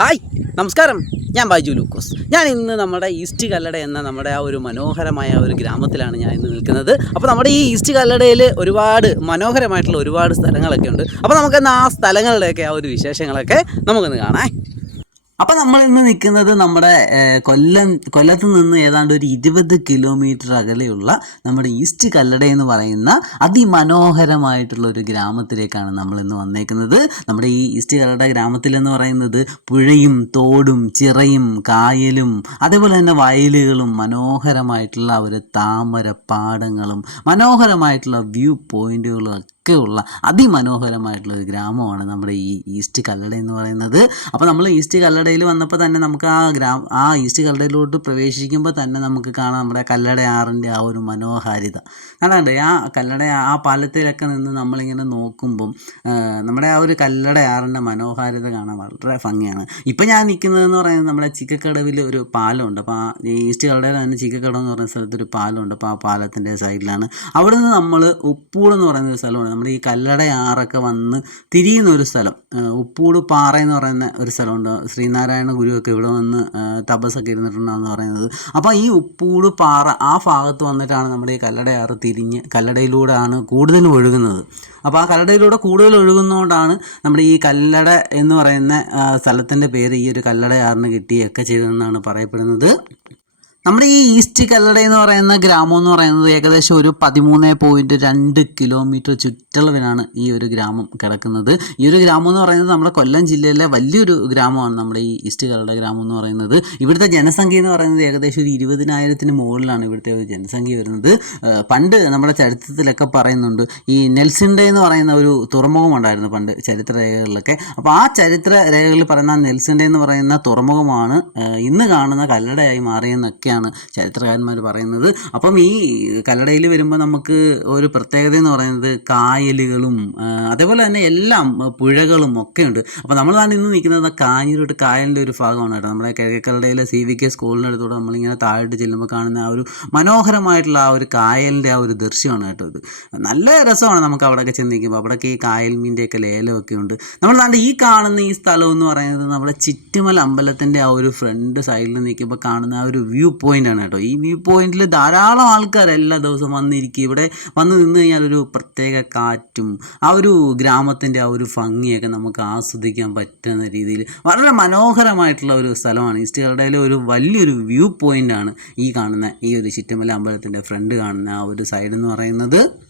Hi നമസ്കാരം. ഞാൻ ബൈജു ലൂക്കോസ്. ഞാൻ ഇന്ന് നമ്മുടെ ഈസ്റ്റ് കല്ലട എന്ന നമ്മുടെ ആ ഒരു മനോഹരമായ ഒരു ഗ്രാമത്തിലാണ് ഞാൻ ഇന്ന് നിൽക്കുന്നത്. അപ്പോൾ നമ്മുടെ ഈ ഈസ്റ്റ് കല്ലടയിൽ ഒരുപാട് മനോഹരമായിട്ടുള്ള ഒരുപാട് സ്ഥലങ്ങളൊക്കെ ഉണ്ട്. അപ്പോൾ നമുക്കെന്നാൽ ആ സ്ഥലങ്ങളുടെയൊക്കെ ആ ഒരു വിശേഷങ്ങളൊക്കെ നമുക്കൊന്ന് കാണാം. അപ്പോൾ നമ്മൾ ഇന്ന് നിൽക്കുന്നത് നമ്മുടെ കൊല്ലം കൊല്ലത്ത് നിന്ന് ഏതാണ്ട് ഒരു ഇരുപത് കിലോമീറ്റർ അകലെയുള്ള നമ്മുടെ ഈസ്റ്റ് കല്ലട എന്ന് പറയുന്ന അതിമനോഹരമായിട്ടുള്ള ഒരു ഗ്രാമത്തിലേക്കാണ് നമ്മൾ ഇന്ന് വന്നേക്കുന്നത്. നമ്മുടെ ഈ ഈസ്റ്റ് കല്ലട ഗ്രാമത്തിൽ എന്ന് പറയുന്നത് പുഴയും തോടും ചിറയും കായലും അതേപോലെ തന്നെ വയലുകളും മനോഹരമായിട്ടുള്ള ഒരു താമര പാടങ്ങളും മനോഹരമായിട്ടുള്ള വ്യൂ പോയിന്റുകളും ഒക്കെ ഉള്ള അതിമനോഹരമായിട്ടുള്ള ഒരു ഗ്രാമമാണ് നമ്മുടെ ഈ ഈസ്റ്റ് കല്ലട എന്ന് പറയുന്നത്. അപ്പോൾ നമ്മൾ ഈസ്റ്റ് കല്ലടയിൽ വന്നപ്പോൾ തന്നെ നമുക്ക് ആ ഗ്രാമ ആ ഈസ്റ്റ് കല്ലടയിലോട്ട് പ്രവേശിക്കുമ്പോൾ തന്നെ നമുക്ക് കാണാം നമ്മുടെ കല്ലട ആറിന്റെ ആ ഒരു മനോഹാരിത. കാണാണ്ട് ആ കല്ലട ആ പാലത്തിലൊക്കെ നിന്ന് നമ്മളിങ്ങനെ നോക്കുമ്പം നമ്മുടെ ആ ഒരു കല്ലട ആറിന്റെ മനോഹാരിത കാണാൻ വളരെ ഭംഗിയാണ്. ഇപ്പം ഞാൻ നിൽക്കുന്നതെന്ന് പറയുന്നത് നമ്മുടെ ചിക്കക്കടവിൽ ഒരു പാലമുണ്ട്. അപ്പോൾ ആ ഈസ്റ്റ് കല്ലടയിൽ തന്നെ ചിക്കക്കടവ് എന്ന് പറയുന്ന സ്ഥലത്തൊരു പാലമുണ്ട്. അപ്പോൾ ആ പാലത്തിന്റെ സൈഡിലാണ്. അവിടെ നിന്ന് നമ്മൾ ഉപ്പൂടെന്ന് പറയുന്ന ഒരു സ്ഥലമുണ്ട് നമ്മുടെ ഈ കല്ലട ആറൊക്കെ വന്ന് തിരിയുന്ന ഒരു സ്ഥലം ഉപ്പൂട് പാറ എന്ന് പറയുന്ന ഒരു സ്ഥലമുണ്ട്. ശ്രീനാരായണ ഗുരുവൊക്കെ ഇവിടെ വന്ന് തപസ്സൊക്കെ ഇരുന്നിട്ടുണ്ടെന്ന് പറയുന്നത്. അപ്പോൾ ഈ ഉപ്പൂട് പാറ ആ ഭാഗത്ത് വന്നിട്ടാണ് നമ്മുടെ ഈ കല്ലടയാറ് തിരിഞ്ഞ് കല്ലടയിലൂടെയാണ് കൂടുതലും ഒഴുകുന്നത്. അപ്പോൾ ആ കല്ലടയിലൂടെ കൂടുതൽ ഒഴുകുന്നതുകൊണ്ടാണ് നമ്മുടെ ഈ കല്ലട എന്ന് പറയുന്ന സ്ഥലത്തിന്റെ പേര് ഈ ഒരു കല്ലടയാറിന് കിട്ടിയൊക്കെ ചെയ്തതെന്നാണ് പറയപ്പെടുന്നത്. നമ്മുടെ ഈ ഈസ്റ്റ് കല്ലട എന്ന് പറയുന്ന ഗ്രാമം എന്ന് പറയുന്നത് ഏകദേശം ഒരു പതിമൂന്ന് പോയിന്റ് രണ്ട് കിലോമീറ്റർ ചുറ്റളവിനാണ് ഈ ഒരു ഗ്രാമം കിടക്കുന്നത്. ഈ ഒരു ഗ്രാമം എന്ന് പറയുന്നത് നമ്മുടെ കൊല്ലം ജില്ലയിലെ വലിയൊരു ഗ്രാമമാണ് നമ്മുടെ ഈ ഈസ്റ്റ് കല്ലട ഗ്രാമം എന്ന് പറയുന്നത്. ഇവിടുത്തെ ജനസംഖ്യ എന്ന് പറയുന്നത് ഏകദേശം ഒരു ഇരുപതിനായിരത്തിന് മുകളിലാണ് ഇവിടുത്തെ ഒരു ജനസംഖ്യ വരുന്നത്. പണ്ട് നമ്മുടെ ചരിത്രത്തിലൊക്കെ പറയുന്നുണ്ട് ഈ നെൽസിൻഡേ എന്ന് പറയുന്ന ഒരു തുറമുഖം ഉണ്ടായിരുന്നു പണ്ട് ചരിത്ര രേഖകളിലൊക്കെ അപ്പോൾ ആ ചരിത്ര രേഖകളിൽ പറയുന്ന നെൽസിൻഡേ എന്ന് പറയുന്ന തുറമുഖമാണ് ഇന്ന് കാണുന്ന കല്ലടയായി മാറിയെന്നൊക്കെയാണ് ചരിത്രകാരന്മാർ പറയുന്നത്. അപ്പം ഈ കല്ലടയിൽ വരുമ്പോൾ നമുക്ക് ഒരു പ്രത്യേകത എന്ന് പറയുന്നത് കായലുകളും അതേപോലെ തന്നെ എല്ലാം പുഴകളും ഒക്കെ ഉണ്ട്. അപ്പോൾ നമ്മൾ തന്നെ ഇന്ന് നിൽക്കുന്നത് കാഞ്ഞിരോട്ട് കായലിന്റെ ഒരു ഭാഗമാണ് കേട്ടോ. നമ്മുടെ കിഴക്കല്ലടയിലെ സി വി കെ സ്കൂളിന്റെ അടുത്തൂടെ നമ്മളിങ്ങനെ താഴോട്ട് ചെല്ലുമ്പോൾ കാണുന്ന ആ ഒരു മനോഹരമായിട്ടുള്ള ആ ഒരു കായലിന്റെ ആ ഒരു ദൃശ്യമാണ് കേട്ടോ ഇത്. നല്ല രസമാണ് നമുക്ക് അവിടെയൊക്കെ ചെന്ന് നിൽക്കുമ്പോൾ അവിടെയൊക്കെ ഈ കായൽ മീന്റെയൊക്കെ ലേലമൊക്കെ ഉണ്ട്. നമ്മൾ ദാണ്ട് ഈ കാണുന്ന ഈ സ്ഥലം എന്ന് പറയുന്നത് നമ്മുടെ ചിറ്റുമല അമ്പലത്തിന്റെ ആ ഒരു ഫ്രണ്ട് സൈഡിൽ നിൽക്കുമ്പോൾ കാണുന്ന ആ ഒരു വ്യൂ പോയിന്റ് ആണ് കേട്ടോ. ഈ വ്യൂ പോയിന്റിൽ ധാരാളം ആൾക്കാർ എല്ലാ ദിവസവും വന്നിരിക്കും. ഇവിടെ വന്ന് നിന്ന് കഴിഞ്ഞാൽ ഒരു പ്രത്യേക കാറ്റും ആ ഒരു ഗ്രാമത്തിന്റെ ആ ഒരു ഭംഗിയൊക്കെ നമുക്ക് ആസ്വദിക്കാൻ പറ്റുന്ന രീതിയിൽ വളരെ മനോഹരമായിട്ടുള്ള ഒരു സ്ഥലമാണ്. ഈസ്റ്റ് കല്ലടയിലെ ഒരു വലിയൊരു വ്യൂ പോയിന്റ് ആണ് ഈ കാണുന്ന ഈ ഒരു ചിറ്റുമല അമ്പലത്തിന്റെ ഫ്രണ്ട് കാണുന്ന ആ ഒരു സൈഡ് എന്ന് പറയുന്നത്.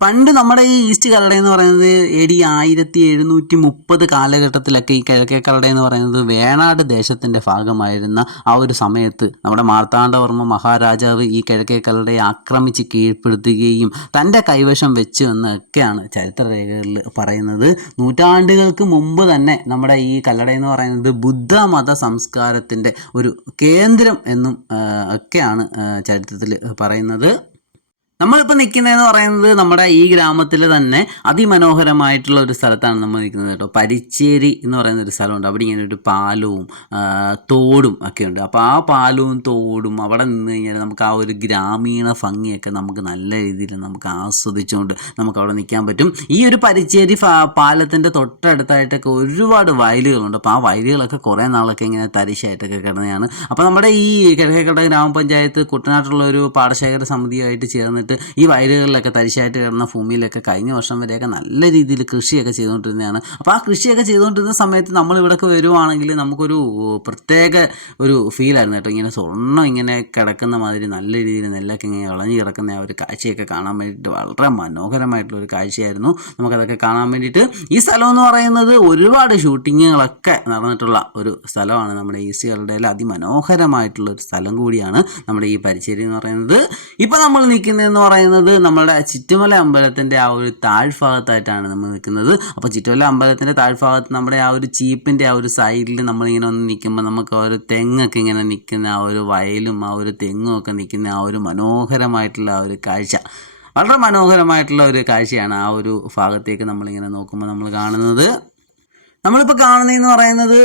പണ്ട് നമ്മുടെ ഈ ഈസ്റ്റ് കല്ലട എന്ന് പറയുന്നത് എ ഡി ആയിരത്തി എഴുന്നൂറ്റി മുപ്പത് കാലഘട്ടത്തിലൊക്കെ ഈ കിഴക്കേ കല്ലട എന്ന് പറയുന്നത് വേണാട് ദേശത്തിന്റെ ഭാഗമായിരുന്ന ആ ഒരു സമയത്ത് നമ്മുടെ മാർത്താണ്ഡവർമ്മ മഹാരാജാവ് ഈ കിഴക്കേ കല്ലടയെ ആക്രമിച്ച് കീഴ്പ്പെടുത്തുകയും തന്റെ കൈവശം വെച്ചു എന്നൊക്കെയാണ് ചരിത്രരേഖകളിൽ പറയുന്നത്. നൂറ്റാണ്ടുകൾക്ക് മുമ്പ് തന്നെ നമ്മുടെ ഈ കല്ലട എന്ന് പറയുന്നത് ബുദ്ധമത സംസ്കാരത്തിന്റെ ഒരു കേന്ദ്രം എന്നും ഒക്കെയാണ് ചരിത്രത്തിൽ പറയുന്നത്. നമ്മളിപ്പോൾ നിൽക്കുന്നതെന്ന് പറയുന്നത് നമ്മുടെ ഈ ഗ്രാമത്തിൽ തന്നെ അതിമനോഹരമായിട്ടുള്ള ഒരു സ്ഥലത്താണ് നമ്മൾ നിൽക്കുന്നത് കേട്ടോ. പരിച്ചേരി എന്ന് പറയുന്ന ഒരു സ്ഥലമുണ്ട്. അവിടെ ഇങ്ങനെ ഒരു പാലവും തോടും ഒക്കെ ഉണ്ട്. അപ്പോൾ ആ പാലവും തോടും അവിടെ നിന്ന് കഴിഞ്ഞാൽ നമുക്ക് ആ ഒരു ഗ്രാമീണ ഭംഗിയൊക്കെ നമുക്ക് നല്ല രീതിയിൽ നമുക്ക് ആസ്വദിച്ചുകൊണ്ട് നമുക്ക് അവിടെ നിൽക്കാൻ പറ്റും. ഈ ഒരു പരിച്ചേരി പാലത്തിന്റെ തൊട്ടടുത്തായിട്ടൊക്കെ ഒരുപാട് വയലുകളുണ്ട്. അപ്പോൾ ആ വയലുകളൊക്കെ കുറേ നാളൊക്കെ ഇങ്ങനെ തരിശായിട്ടൊക്കെ കിടന്നതാണ്. അപ്പോൾ നമ്മുടെ ഈ കിഴക്കേക്കട ഗ്രാമപഞ്ചായത്ത് കുട്ടനാട്ടിലുള്ള ഒരു പാടശേഖര സമിതിയായിട്ട് ചേർന്നിട്ട് ഈ വയലുകളിലൊക്കെ തരിശായിട്ട് കിടന്ന ഭൂമിയിലൊക്കെ കഴിഞ്ഞ വർഷം വരെയൊക്കെ നല്ല രീതിയിൽ കൃഷിയൊക്കെ ചെയ്തുകൊണ്ടിരുന്നതാണ്. അപ്പോൾ ആ കൃഷിയൊക്കെ ചെയ്തുകൊണ്ടിരുന്ന സമയത്ത് നമ്മൾ ഇവിടെയൊക്കെ വരുവാണെങ്കിൽ നമുക്കൊരു പ്രത്യേക ഒരു ഫീലായിരുന്നു കേട്ടോ. ഇങ്ങനെ സ്വർണം ഇങ്ങനെ കിടക്കുന്ന മാതിരി നല്ല രീതിയിൽ നെല്ലൊക്കെ ഇങ്ങനെ ഇളഞ്ഞു കിടക്കുന്ന ആ ഒരു കാഴ്ചയൊക്കെ കാണാൻ വേണ്ടിയിട്ട് വളരെ മനോഹരമായിട്ടുള്ള ഒരു കാഴ്ചയായിരുന്നു. നമുക്കതൊക്കെ കാണാൻ വേണ്ടിയിട്ട് ഈ സ്ഥലം എന്ന് പറയുന്നത് ഒരുപാട് ഷൂട്ടിങ്ങുകളൊക്കെ നടന്നിട്ടുള്ള ഒരു സ്ഥലമാണ്. നമ്മുടെ ഈ സികളുടെ അതിമനോഹരമായിട്ടുള്ള ഒരു സ്ഥലം കൂടിയാണ് നമ്മുടെ ഈ പരിചേരി എന്ന് പറയുന്നത്. ഇപ്പോൾ നമ്മൾ നിൽക്കുന്നതെന്ന് പറയുന്നത് നമ്മുടെ ചുറ്റുമല അമ്പലത്തിന്റെ ആ ഒരു താഴ്ഭാഗത്തായിട്ടാണ് നമ്മൾ നിൽക്കുന്നത്. അപ്പോൾ ചുറ്റുമല അമ്പലത്തിന്റെ താഴ്ഭാഗത്ത് നമ്മുടെ ആ ഒരു ചീപ്പിന്റെ ആ ഒരു സൈഡിൽ നമ്മളിങ്ങനെ ഒന്ന് നിൽക്കുമ്പോൾ നമുക്ക് ആ ഒരു തെങ്ങൊക്കെ ഇങ്ങനെ നിൽക്കുന്ന ആ ഒരു വയലും ആ ഒരു തെങ്ങും ഒക്കെ നിൽക്കുന്ന ആ ഒരു മനോഹരമായിട്ടുള്ള ആ ഒരു കാഴ്ച. വളരെ മനോഹരമായിട്ടുള്ള ഒരു കാഴ്ചയാണ് ആ ഒരു ഭാഗത്തേക്ക് നമ്മളിങ്ങനെ നോക്കുമ്പോൾ നമ്മൾ കാണുന്നത്. നമ്മളിപ്പോൾ കാണുന്നതെന്ന് പറയുന്നത്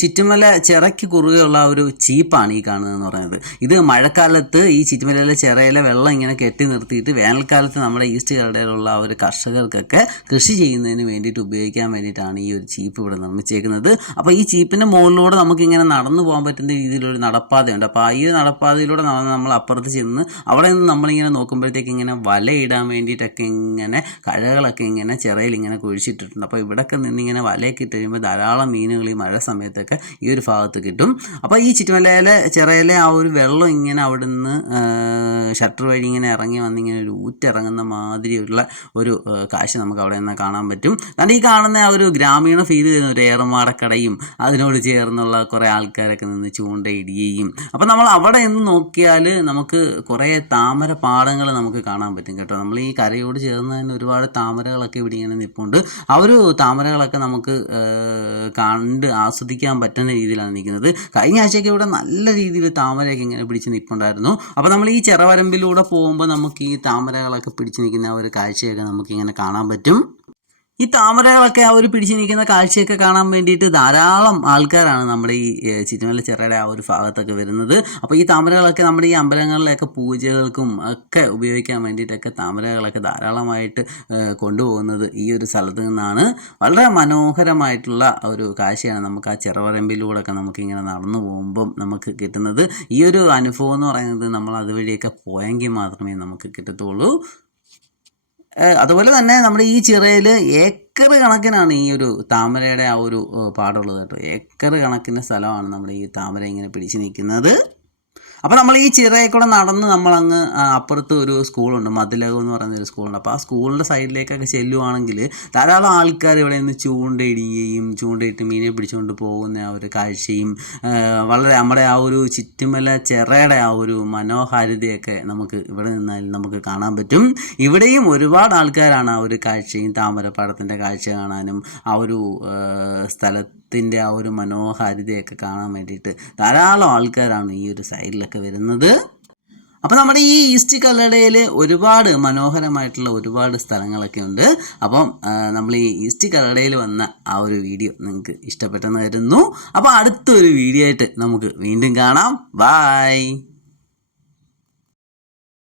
ചുറ്റുമല ചിറയ്ക്ക് കുറുകെയുള്ള ഒരു ചീപ്പാണ് ഈ കാണുന്നതെന്ന് പറയുന്നത്. ഇത് മഴക്കാലത്ത് ഈ ചുറ്റുമലയിലെ ചിറയിലെ വെള്ളം ഇങ്ങനെ കെട്ടി നിർത്തിയിട്ട് വേനൽക്കാലത്ത് നമ്മുടെ ഈസ്റ്റ് കരടയിലുള്ള ഒരു കർഷകർക്കൊക്കെ കൃഷി ചെയ്യുന്നതിന് വേണ്ടിയിട്ട് ഉപയോഗിക്കാൻ വേണ്ടിയിട്ടാണ് ഈ ഒരു ചീപ്പ് ഇവിടെ നിർമ്മിച്ചേക്കുന്നത്. അപ്പോൾ ഈ ചീപ്പിന്റെ മുകളിലൂടെ നമുക്കിങ്ങനെ നടന്നു പോകാൻ പറ്റുന്ന രീതിയിലൊരു നടപ്പാതയുണ്ട്. അപ്പോൾ ആ ഈ ഒരു നടപ്പാതയിലൂടെ നടന്ന് നമ്മൾ അപ്പുറത്ത് ചെന്ന് അവിടെ നിന്ന് നമ്മളിങ്ങനെ നോക്കുമ്പോഴത്തേക്ക് ഇങ്ങനെ വലയിടാൻ വേണ്ടിയിട്ടൊക്കെ ഇങ്ങനെ കഴകളൊക്കെ ഇങ്ങനെ ചിറയിൽ ഇങ്ങനെ കുഴിച്ചിട്ടിട്ടുണ്ട്. അപ്പോൾ ഇവിടെയൊക്കെ നിന്ന് ഇങ്ങനെ വലയൊക്കെ ഇട്ട് കഴിയുമ്പോൾ ധാരാളം മീനുകൾ ഈ മഴ സമയത്തൊക്കെ ഈ ഒരു ഭാഗത്ത് കിട്ടും. അപ്പോൾ ഈ ചുറ്റുമലയിലെ ചിറയിലെ ആ ഒരു വെള്ളം ഇങ്ങനെ അവിടുന്ന് ഷട്ടർ വഴി ഇങ്ങനെ ഇറങ്ങി വന്നിങ്ങനെ ഒരു ഊറ്റിറങ്ങുന്ന മാതിരിയുള്ള ഒരു കാശ് നമുക്ക് അവിടെ നിന്ന് കാണാൻ പറ്റും. കാരണം ഈ കാണുന്ന ആ ഒരു ഗ്രാമീണ ഫീൽ ചെയ്യുന്ന ഒരു ഏറമാടക്കടയും അതിനോട് ചേർന്നുള്ള കുറേ ആൾക്കാരൊക്കെ നിന്ന് ചൂണ്ടയിടുകയും. അപ്പോൾ നമ്മൾ അവിടെ നിന്ന് നോക്കിയാൽ നമുക്ക് കുറേ താമര പാടങ്ങൾ നമുക്ക് കാണാൻ പറ്റും കേട്ടോ. നമ്മൾ ഈ കരയോട് ചേർന്ന് തന്നെ ഒരുപാട് താമരകളൊക്കെ ഇവിടെ ഇങ്ങനെ നിൽപ്പുണ്ട് ആ ഒരു താമരകളൊക്കെ നമുക്ക് കണ്ട് ആസ്വദിക്കാൻ പറ്റുന്ന രീതിയിലാണ് നിൽക്കുന്നത്. കഴിഞ്ഞ ആഴ്ചയൊക്കെ ഇവിടെ നല്ല രീതിയിൽ താമരയൊക്കെ ഇങ്ങനെ പിടിച്ച് നിൽപ്പുണ്ടായിരുന്നു. അപ്പോൾ നമ്മൾ ഈ ചെറവരമ്പിലൂടെ പോകുമ്പോൾ നമുക്ക് ഈ താമരകളൊക്കെ പിടിച്ച് നിൽക്കുന്ന ഒരു കാഴ്ചയൊക്കെ നമുക്കിങ്ങനെ കാണാൻ പറ്റും. ഈ താമരകളൊക്കെ ആ ഒരു പിടിച്ചു നിൽക്കുന്ന കാഴ്ചയൊക്കെ കാണാൻ വേണ്ടിയിട്ട് ധാരാളം ആൾക്കാരാണ് നമ്മുടെ ഈ ചിറ്റുമല ചിറയുടെ ആ ഒരു ഭാഗത്തൊക്കെ വരുന്നത്. അപ്പോൾ ഈ താമരകളൊക്കെ നമ്മുടെ ഈ അമ്പലങ്ങളിലൊക്കെ പൂജകൾക്കും ഒക്കെ ഉപയോഗിക്കാൻ വേണ്ടിയിട്ടൊക്കെ താമരകളൊക്കെ ധാരാളമായിട്ട് കൊണ്ടുപോകുന്നത് ഈ ഒരു സ്ഥലത്ത് നിന്നാണ്. വളരെ മനോഹരമായിട്ടുള്ള ഒരു കാഴ്ചയാണ് നമുക്ക് ആ ചെറുവരമ്പിലൂടെ ഒക്കെ നമുക്കിങ്ങനെ നടന്നു പോകുമ്പം നമുക്ക് കിട്ടുന്നത്. ഈ ഒരു അനുഭവം എന്ന് പറയുന്നത് നമ്മൾ അതുവഴിയൊക്കെ പോയെങ്കിൽ മാത്രമേ നമുക്ക് കിട്ടത്തുള്ളൂ. അതുപോലെ തന്നെ നമ്മുടെ ഈ ചിറയിൽ ഏക്കർ കണക്കിനാണ് ഈ ഒരു താമരയുടെ ആ ഒരു പാടുള്ളത് കേട്ടോ. ഏക്കർ കണക്കിന് സ്ഥലമാണ് നമ്മുടെ ഈ താമര ഇങ്ങനെ പിടിച്ചു നിൽക്കുന്നത്. അപ്പോൾ നമ്മൾ ഈ ചിറയിൽ കൂടെ നടന്ന് നമ്മളങ്ങ് അപ്പുറത്ത് ഒരു സ്കൂളുണ്ട് മതിലകം എന്ന് പറയുന്ന ഒരു സ്കൂളുണ്ട്. അപ്പോൾ ആ സ്കൂളിന്റെ സൈഡിലേക്കൊക്കെ ചെല്ലുവാണെങ്കിൽ ധാരാളം ആൾക്കാർ ഇവിടെ നിന്ന് ചൂണ്ടയിടുകയും ചൂണ്ടയിട്ട് മീനെ പിടിച്ചുകൊണ്ട് പോകുന്ന ആ ഒരു കാഴ്ചയും വളരെ നമ്മുടെ ആ ഒരു ചുറ്റുമല ചിറയുടെ ആ ഒരു മനോഹാരിതയൊക്കെ നമുക്ക് ഇവിടെ നിന്നാൽ നമുക്ക് കാണാൻ പറ്റും. ഇവിടെയും ഒരുപാട് ആൾക്കാരാണ് ആ ഒരു കാഴ്ചയും താമരപ്പാടത്തിന്റെ കാഴ്ച കാണാനും ആ ഒരു ആ, സ്ഥലത്തിന്റെ ആ ഒരു മനോഹാരിതയൊക്കെ കാണാൻ വേണ്ടിയിട്ട് ധാരാളം ആൾക്കാരാണ് ഈ ഒരു സൈഡിലൊക്കെ വരുന്നത്. അപ്പോൾ നമ്മുടെ ഈ ഈസ്റ്റ് കല്ലടയിൽ ഒരുപാട് മനോഹരമായിട്ടുള്ള ഒരുപാട് സ്ഥലങ്ങളൊക്കെ ഉണ്ട്. അപ്പം നമ്മൾ ഈ ഈസ്റ്റ് കല്ലടയിൽ വന്ന ആ ഒരു വീഡിയോ നിങ്ങൾക്ക് ഇഷ്ടപ്പെട്ടെന്ന് കരുതുന്നു. അപ്പോൾ അടുത്തൊരു വീഡിയോ ആയിട്ട് നമുക്ക് വീണ്ടും കാണാം. ബായ്